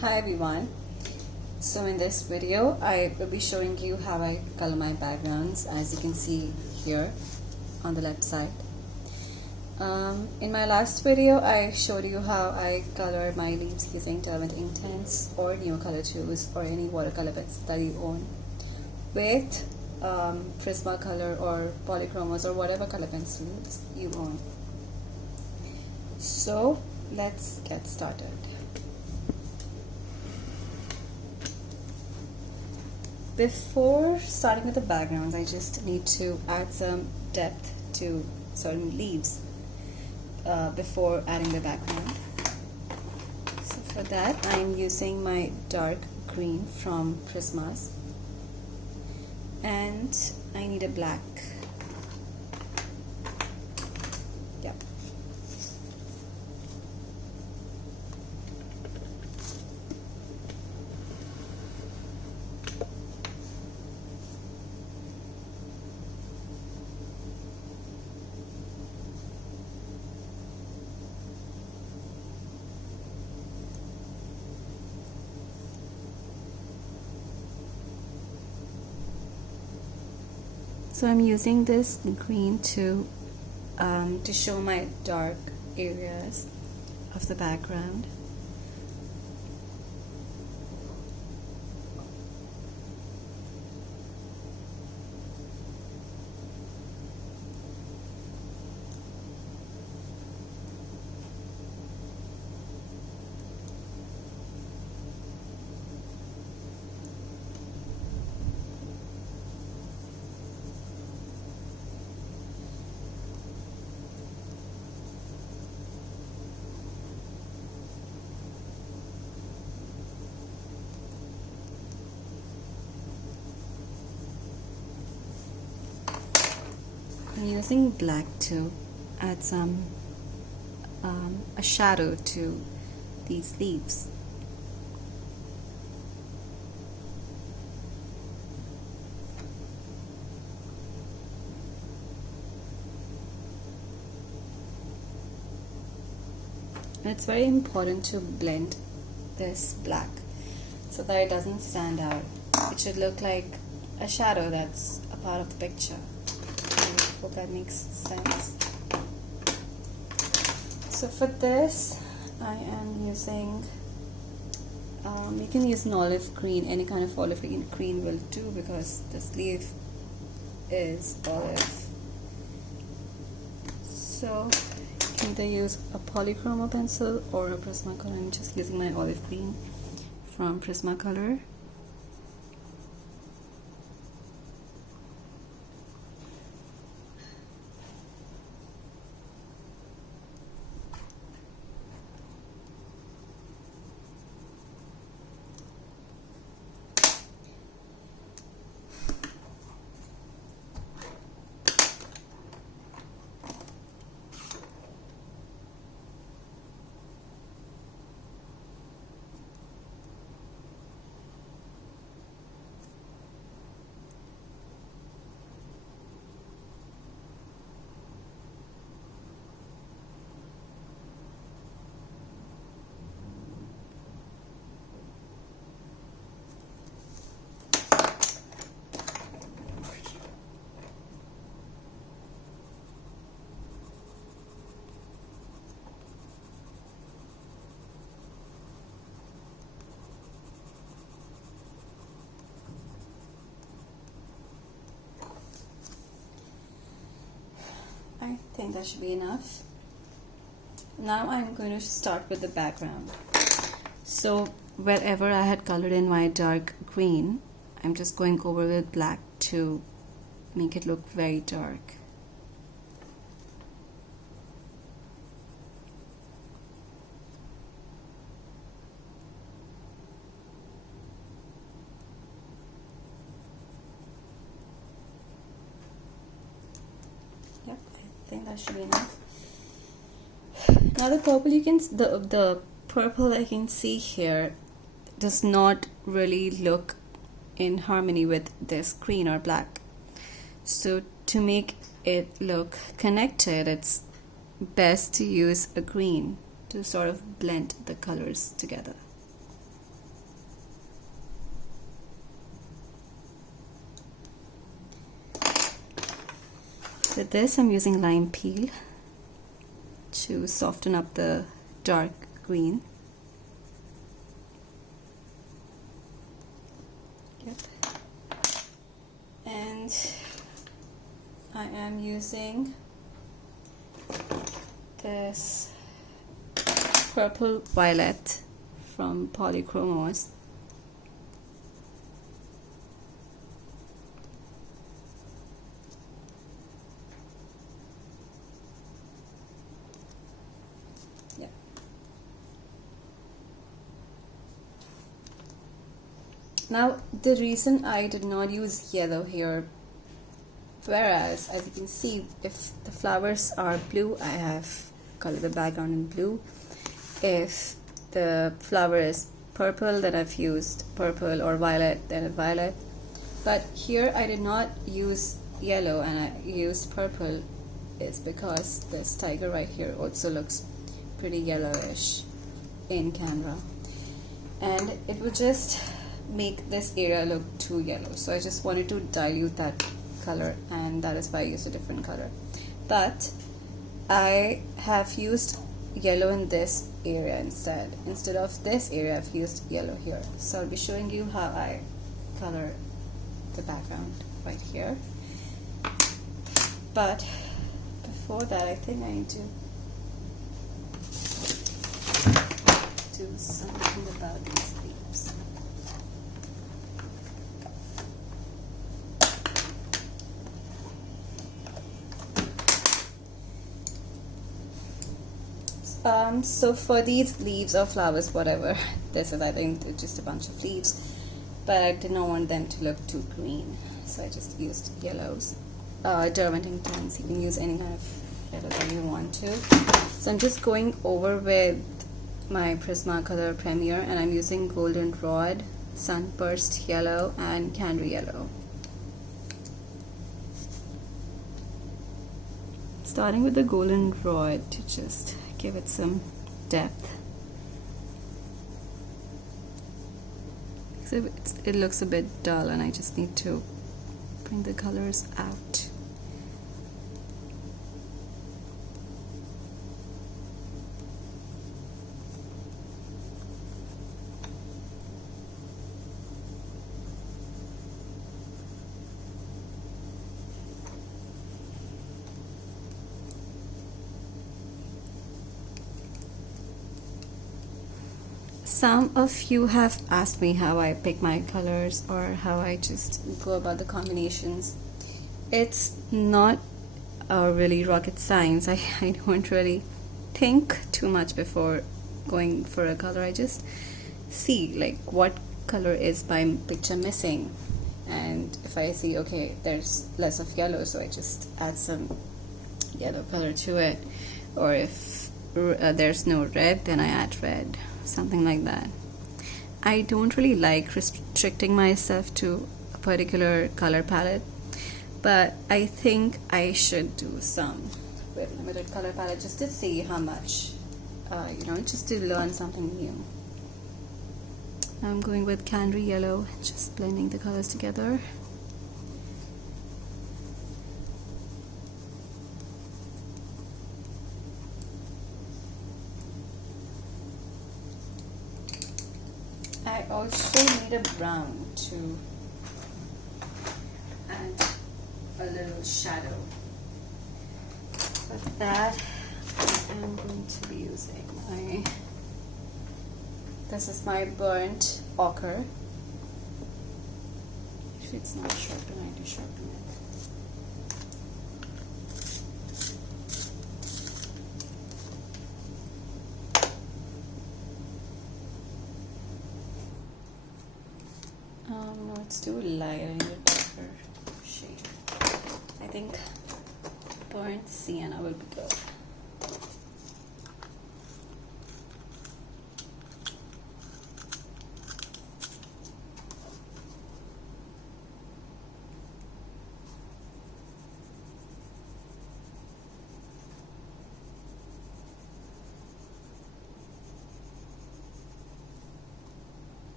Hi everyone. So in this video I will be showing you how I color my backgrounds, as you can see here on the left side. In my last video I showed you how I color my leaves using Derwent Intense or Neocolor tools or any watercolor pencil that you own with Prismacolor or Polychromos or whatever color pencils you own. So let's get started. Before starting with the backgrounds, I just need to add some depth to certain leaves before adding the background. So for that, I'm using my dark green from Prismas, and I need a black. Yep. So I'm using this green to show my dark areas of the background. I'm using black to add some a shadow to these leaves. And it's very important to blend this black so that it doesn't stand out. It should look like a shadow that's a part of the picture. I hope that makes sense. So for this, I am using, you can use an olive green, any kind of olive green will do, because this leaf is olive. So you can either use a Polychromo pencil or a Prismacolor. I'm just using my olive green from Prismacolor. I think that should be enough. Now I'm going to start with the background. So wherever I had colored in my dark green, I'm just going over with black to make it look very dark. Yep, I think that should be enough. Now the purple, the purple I can see here does not really look in harmony with this green or black. So to make it look connected, it's best to use a green to sort of blend the colors together. With this, I'm using lime peel to soften up the dark green. Yep. And I am using this purple violet from Polychromos. Yeah. Now the reason I did not use yellow here, whereas as you can see, if the flowers are blue, I have colored the background in blue. If the flower is purple, then I've used purple, or violet, then violet. But here I did not use yellow and I used purple, is because this tiger right here also looks pretty yellowish in camera, and it would just make this area look too yellow. So I just wanted to dilute that color, and that is why I used a different color. But I have used yellow in this area instead of this area. I've used yellow here, so I'll be showing you how I color the background right here. But before that, I think I need to do something about these leaves. So for these leaves or flowers, whatever this is, I think it's just a bunch of leaves, but I did not want them to look too green, so I just used yellows, Derwentting tones. You can use any kind of yellow that you want to. So I'm just going over with my Prismacolor Premier, and I'm using Goldenrod, Sunburst Yellow, and Canary Yellow. Starting with the Goldenrod to just give it some depth. It looks a bit dull, and I just need to bring the colors out. Some of you have asked me how I pick my colors or how I just go about the combinations. It's not really rocket science. I don't really think too much before going for a color. I just see like what color is my picture missing, and if I see, okay, there's less of yellow, so I just add some yellow color to it, or if there's no red, then I add red, something like that. I don't really like restricting myself to a particular color palette, but I think I should do some with limited color palette just to see how much, just to learn something new. I'm going with Canary Yellow, just blending the colors together. I also need a brown to add a little shadow. For that, I'm going to be using this is my burnt ochre. Actually, it's not sharpened, I need to sharpen it. No, it's too light. I need a darker shade. I think burnt sienna will be good.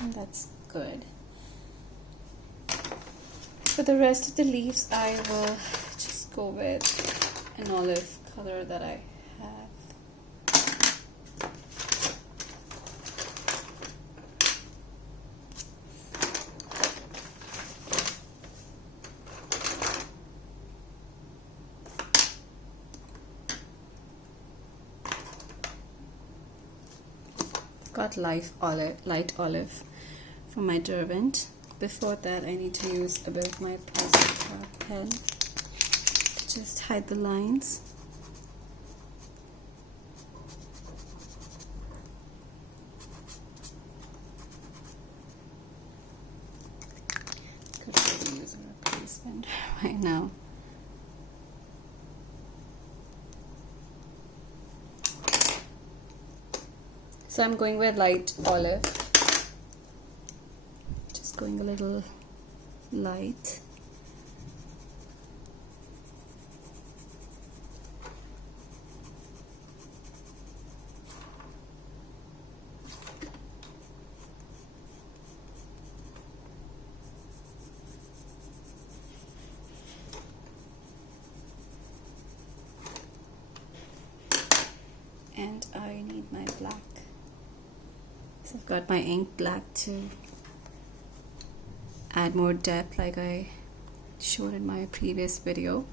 And that's good. For the rest of the leaves, I will just go with an olive color that I have. I've got light olive for my Derwent. Before that, I need to use a bit of my Basford pen to just hide the lines. Could really use a replacement right now. So I'm going with light olive. Going a little light. And I need my black. So I've got my ink black to add more depth like I showed in my previous video.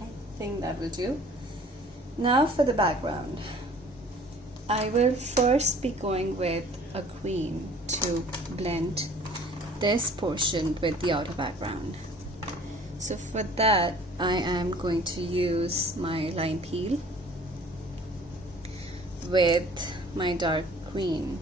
I think that will do. Now for the background. I will first be going with a green to blend this portion with the outer background. So for that, I am going to use my lime peel with my dark green.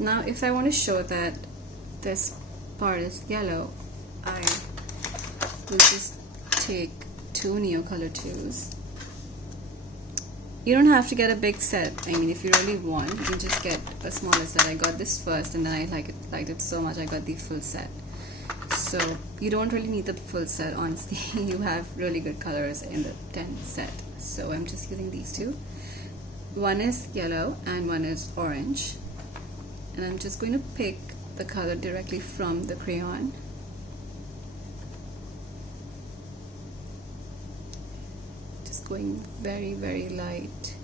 Now if I want to show that this part is yellow, I will just take two Neocolor tools. You don't have to get a big set. I mean, if you really want, you can just get a smaller set. I got this first and then I liked it so much I got the full set. So you don't really need the full set, honestly. You have really good colors in the 10 set. So I'm just using these two. One is yellow and one is orange. And I'm just going to pick the color directly from the crayon. Just going very, very light.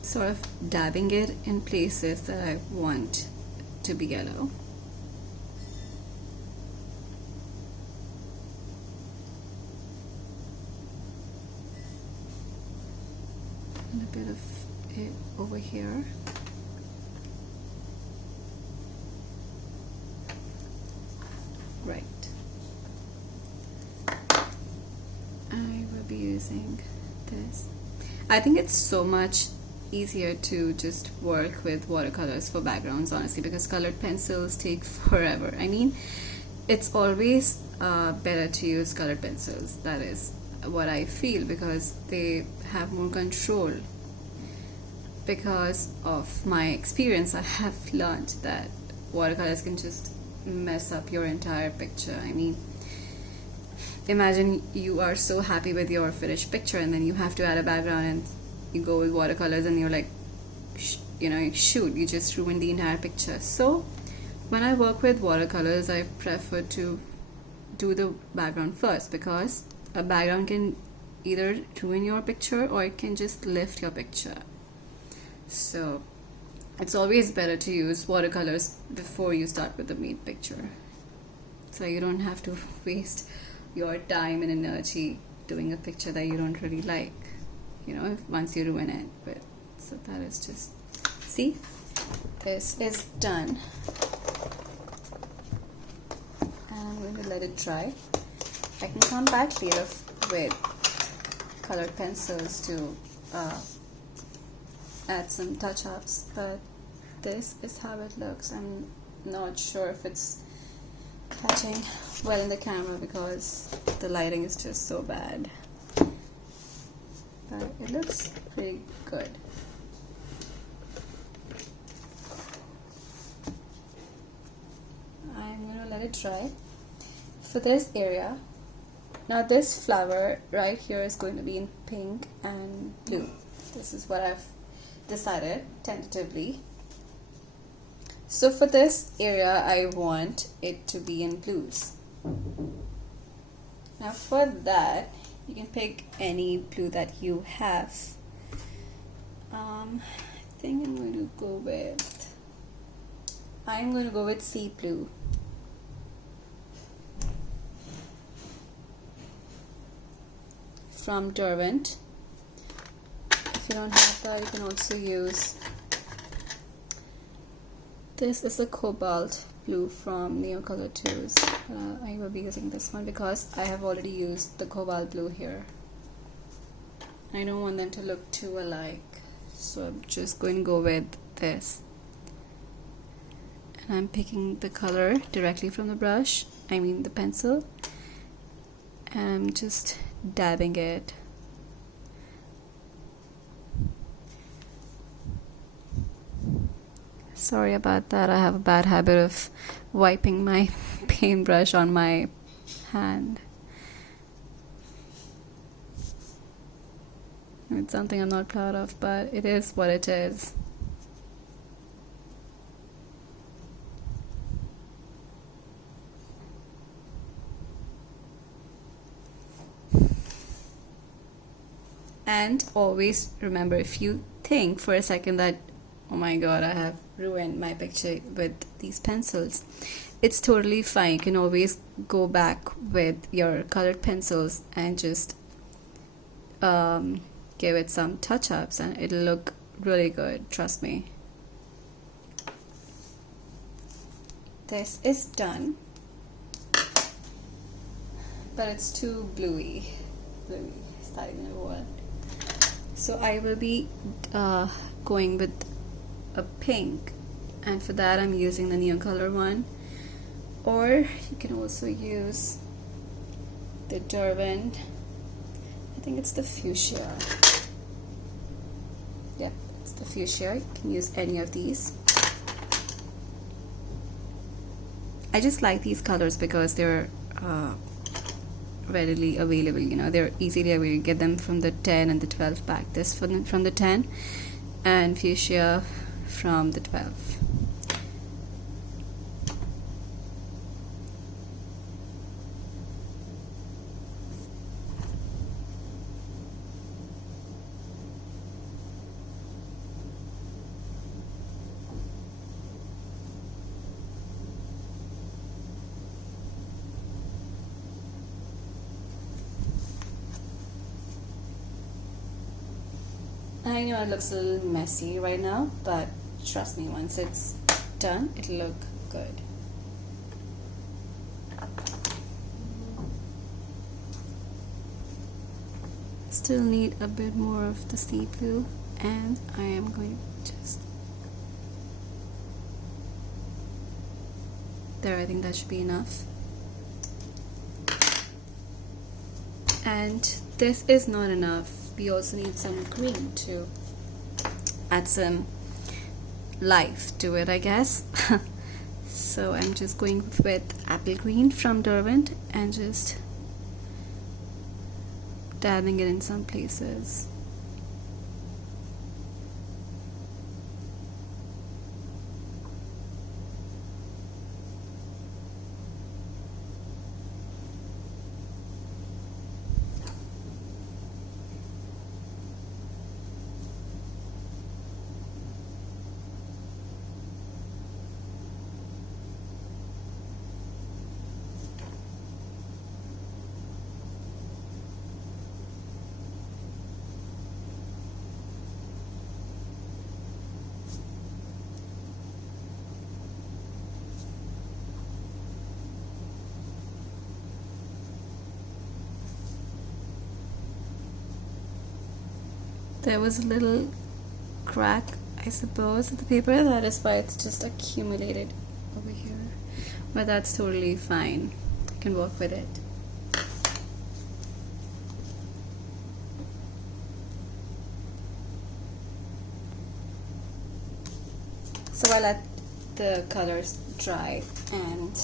Sort of dabbing it in places that I want to be yellow. And a bit of it over here. Right. I will be using this. I think it's so much easier to just work with watercolors for backgrounds, honestly, because colored pencils take forever. I mean, it's always better to use colored pencils. That is what I feel, because they have more control. Because of my experience, I have learned that watercolors can just mess up your entire picture. I mean, imagine you are so happy with your finished picture and then you have to add a background and you go with watercolors and you're like, shoot, you just ruined the entire picture. So when I work with watercolors, I prefer to do the background first, because a background can either ruin your picture or it can just lift your picture. So it's always better to use watercolors before you start with the main picture, so you don't have to waste your time and energy doing a picture that you don't really like, once you ruin it. But so that is just, see, this is done, and I'm going to let it dry. I can come back later with colored pencils to add some touch-ups, but this is how it looks. I'm not sure if it's catching well in the camera because the lighting is just so bad, but it looks pretty good. I'm gonna let it dry. For this area, now this flower right here is going to be in pink and blue. This is what I've decided tentatively. So for this area, I want it to be in blues. Now for that, you can pick any blue that you have. I think I'm going to go with sea blue. From Derwent. If you don't have that, you can also use, this is a cobalt blue from Neocolor Tools. I will be using this one because I have already used the cobalt blue here. I don't want them to look too alike, so I'm just going to go with this. And I'm picking the color directly from the brush, the pencil, and I'm just dabbing it. Sorry about that, I have a bad habit of wiping my paintbrush on my hand. It's something I'm not proud of, but it is what it is. And always remember, if you think for a second that, oh my god, I have ruined my picture with these pencils, it's totally fine. You can always go back with your colored pencils and just give it some touch-ups and it'll look really good, trust me. This is done, but it's too bluey, starting to word. So I will be going with a pink, and for that I'm using the Neocolor one, or you can also use the Derwent, I think it's the fuchsia. Yep, it's the fuchsia. You can use any of these. I just like these colors because they're readily available, they're easily available. You get them from the 10 and the 12 pack. This from the 10 and fuchsia from the 12. I know it looks a little messy right now, but trust me, once it's done, it'll look good. Still need a bit more of the sea blue, and I am going to just there. I think that should be enough. And this is not enough. We also need some green to add some life to it, I guess. So I'm just going with apple green from Derwent and just dabbing it in some places. There was a little crack, I suppose, of the paper. That is why it's just accumulated over here. But that's totally fine. I can work with it. So I let the colors dry, and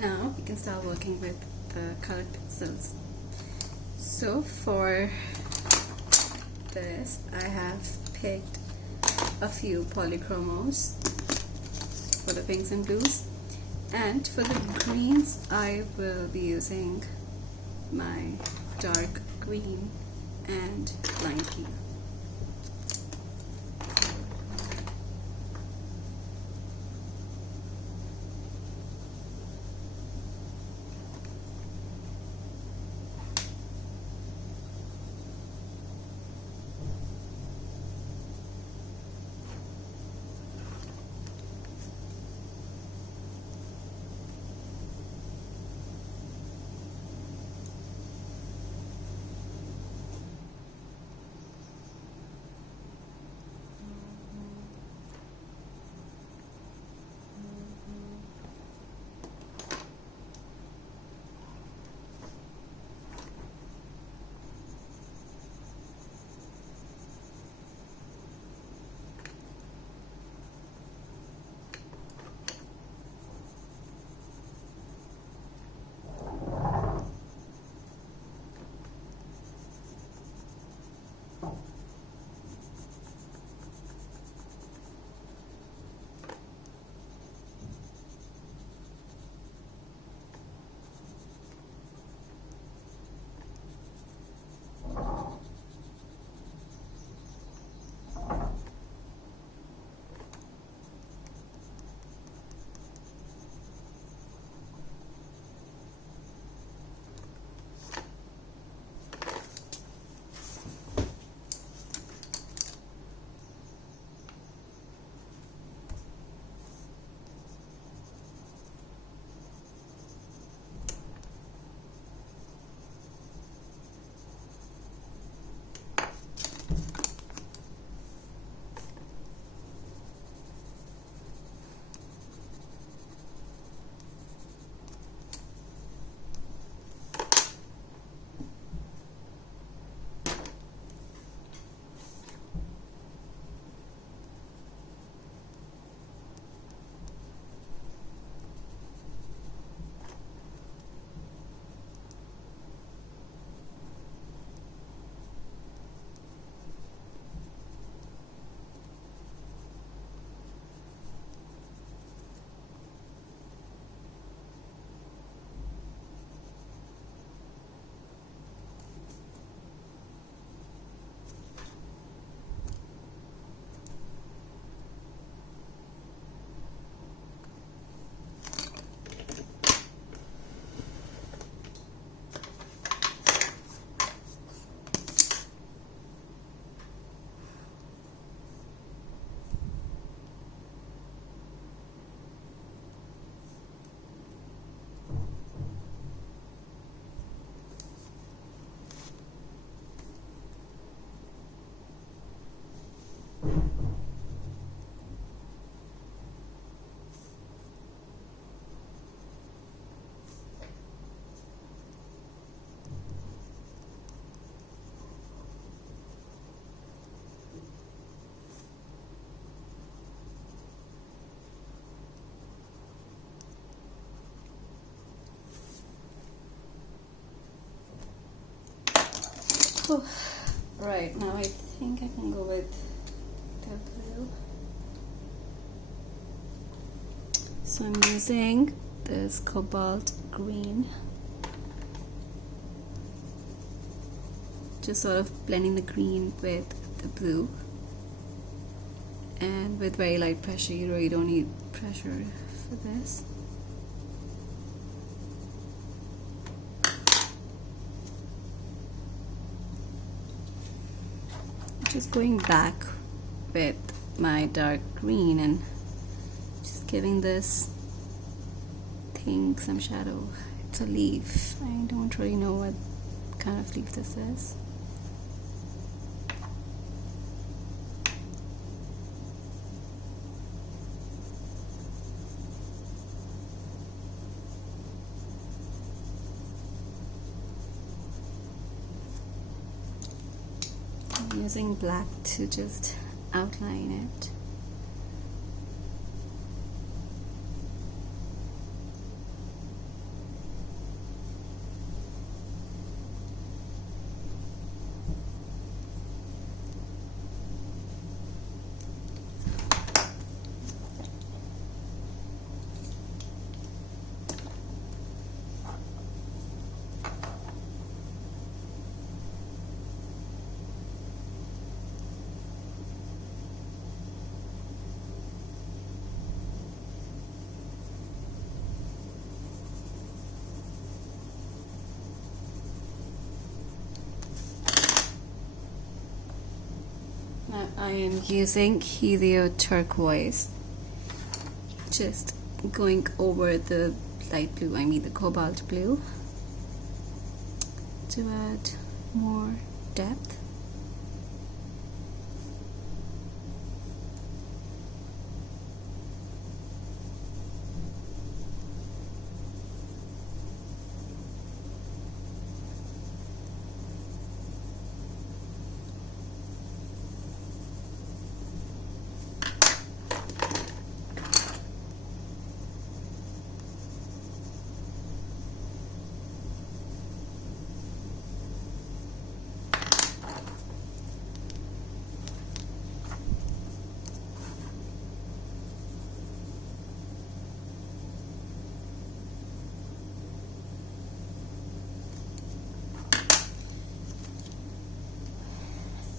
now we can start working with the colored pencils. So for this, I have picked a few polychromos for the pinks and blues, and for the greens I will be using my dark green and lime green. Right, now I think I can go with the blue. So I'm using this cobalt green, just sort of blending the green with the blue, and with very light pressure. You really don't need pressure for this. Just going back with my dark green and just giving this thing some shadow. It's a leaf. I don't really know what kind of leaf this is. I'm using black to just outline it. I am using Helio Turquoise, just going over the light blue, I mean the cobalt blue, to add more depth.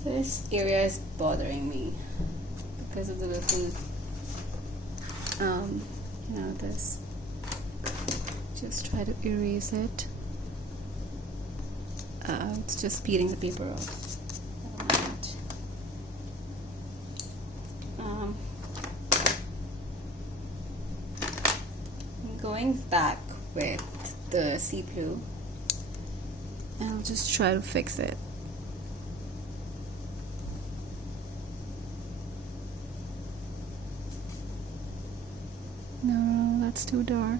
This area is bothering me because of the little, this. Just try to erase it. It's just peeling the paper off. I'm going back with the sea blue, and I'll just try to fix it. No, that's too dark.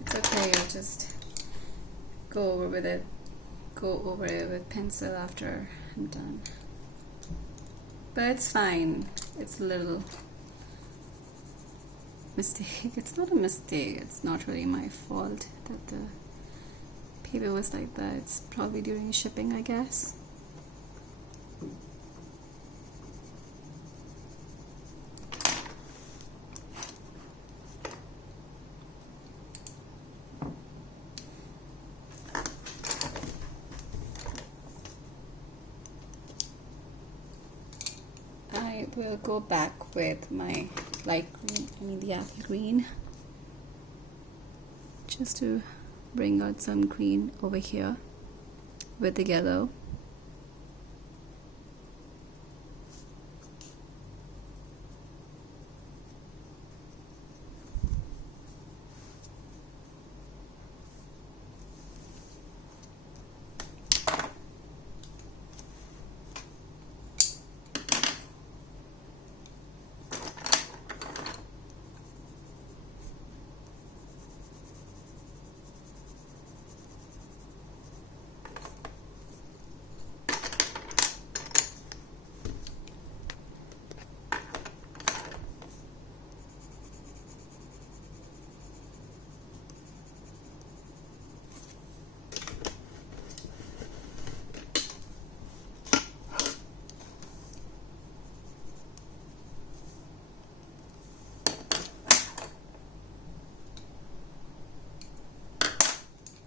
It's okay, I'll just go over it with pencil after I'm done. But it's fine. It's a little mistake. It's not a mistake. It's not really my fault that the paper was like that. It's probably during shipping, I guess. I will go back with my light green, the apple green, just to bring out some green over here with the yellow.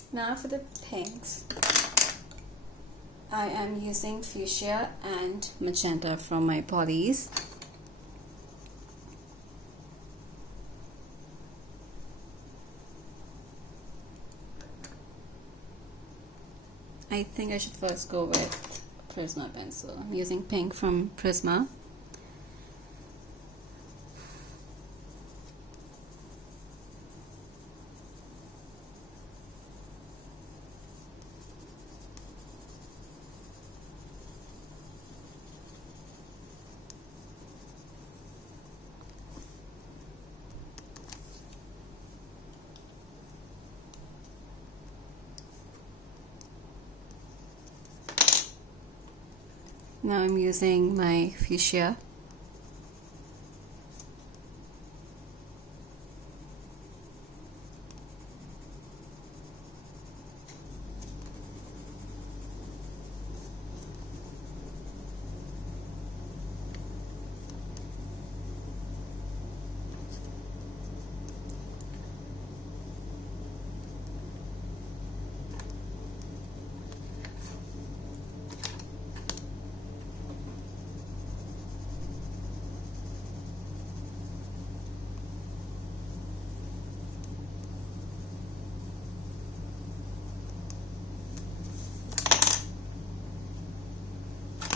Now for the pinks, I am using fuchsia and magenta from my polys. I think I should first go with Prisma pencil. I'm using pink from Prisma. Now I'm using my fuchsia.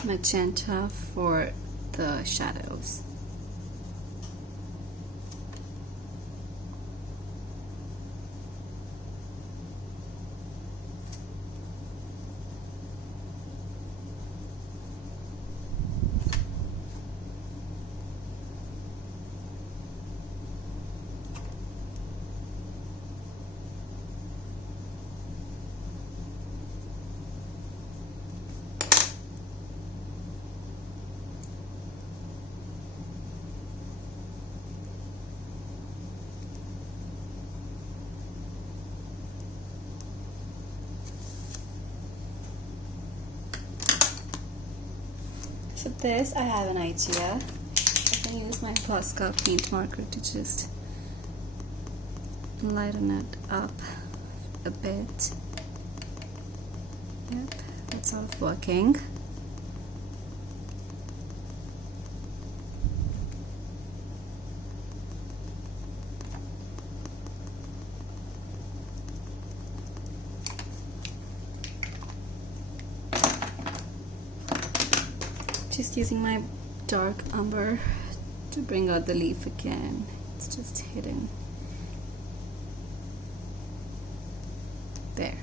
Magenta for the shadows. For this, I have an idea. I can use my Posca paint marker to just lighten it up a bit. Yep, that's all working. Just using my dark umber to bring out the leaf again. It's just hidden. There.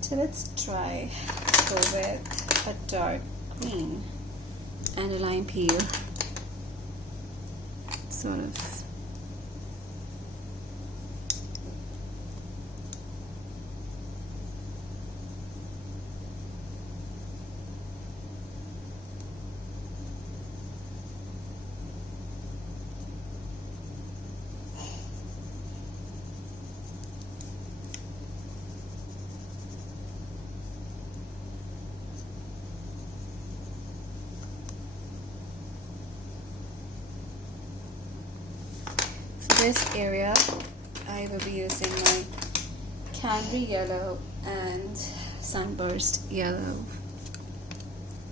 So let's try to go with a dark green and a lime peel. Sort of. This area, I will be using my canary yellow and sunburst yellow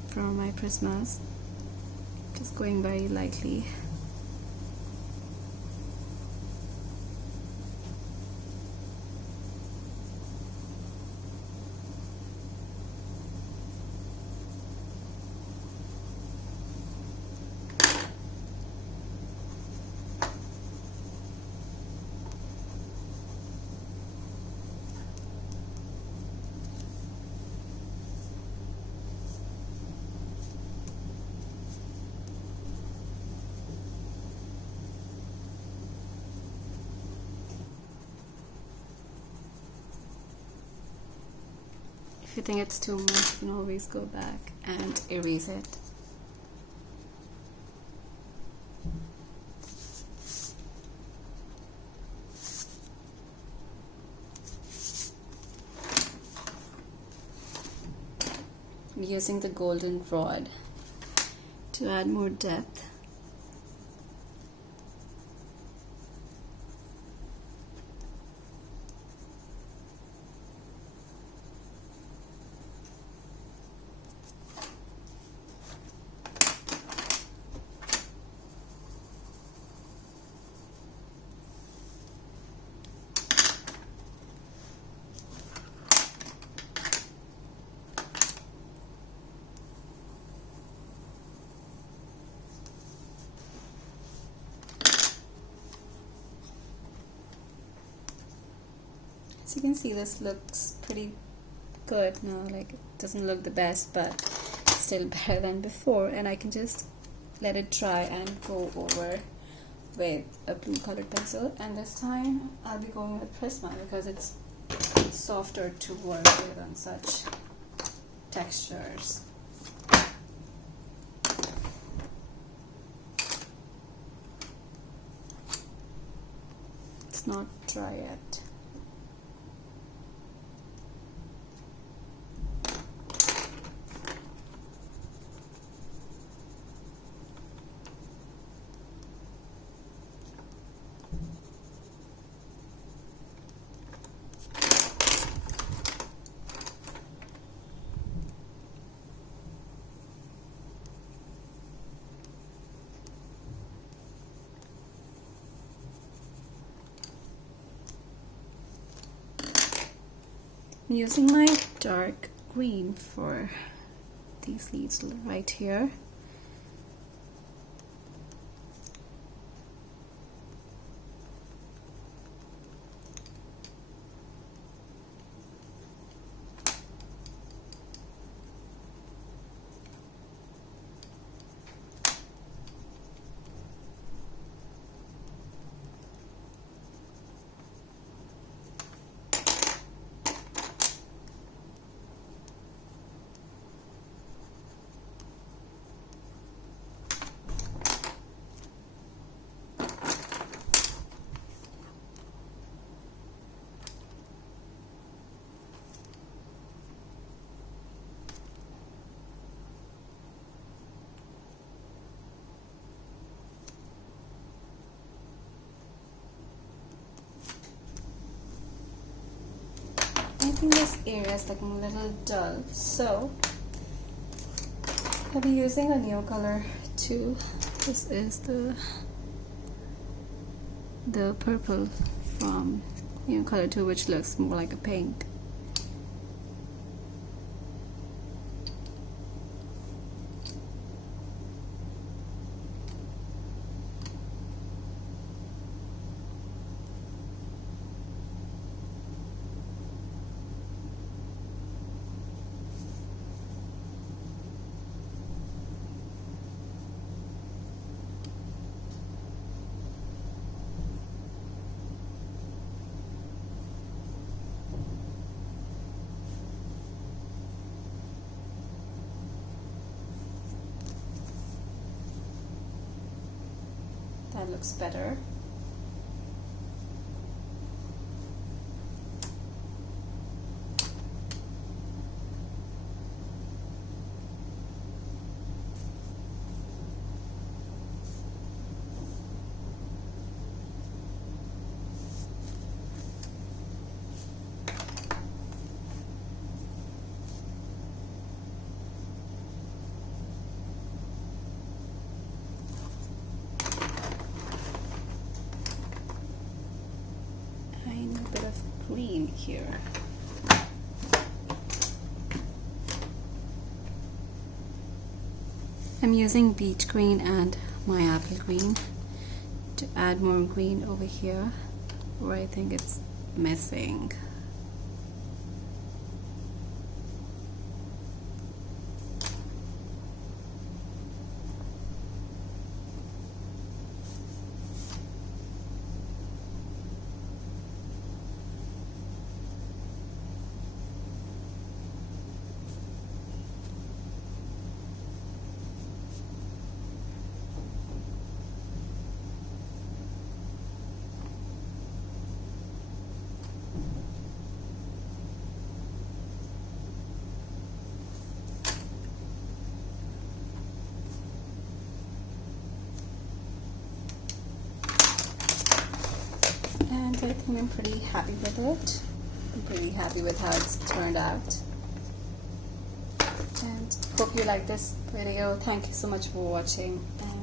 from my Prismas. Just going very lightly. If you think it's too much, you can always go back and erase it. I'm using the golden rod to add more depth. As you can see, this looks pretty good now. Like, it doesn't look the best, but still better than before. And I can just let it dry and go over with a blue colored pencil. And this time I'll be going with Prisma because it's softer to work with on such textures. It's not dry yet. I'm using my dark green for these leaves right here. I think this area is looking a little dull, so I'll be using a new color too. This is the purple from new color 2, which looks more like a pink. That looks better. Bit of green here. I'm using beach green and my apple green to add more green over here where I think it's missing. And I think I'm pretty happy with it. I'm pretty happy with how it's turned out. And hope you like this video. Thank you so much for watching. And